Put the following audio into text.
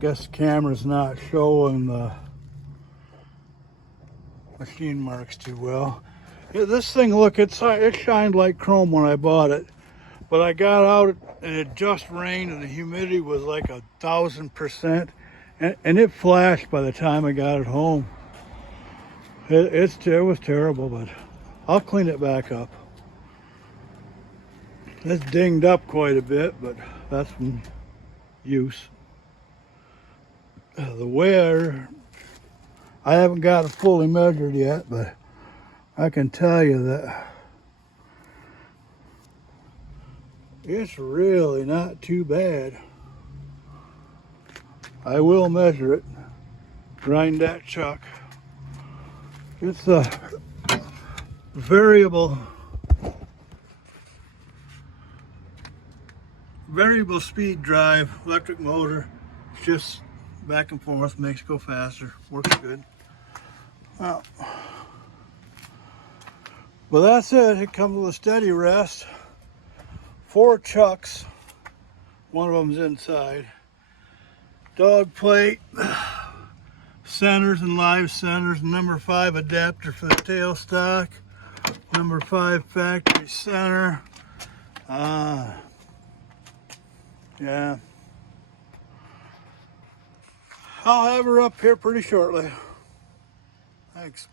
guess the camera's not showing the machine marks too well. Yeah, this thing, look, it shined like chrome when I bought it, but I got out and it just rained and the humidity was like 1,000%, and it flashed by the time I got it home. It was terrible, but I'll clean it back up. It's dinged up quite a bit, but that's from use. The wear, I haven't got it fully measured yet, but I can tell you that it's really not too bad. I will measure it, grind that chuck. It's a variable speed drive, electric motor. It's just back and forth, makes it go faster, works good. Well, that's it. It comes with a steady rest. 4 chucks, one of them's inside. Dog plate, centers and live centers, number 5 adapter for the tailstock, number 5 factory center. Yeah, I'll have her up here pretty shortly. Thanks.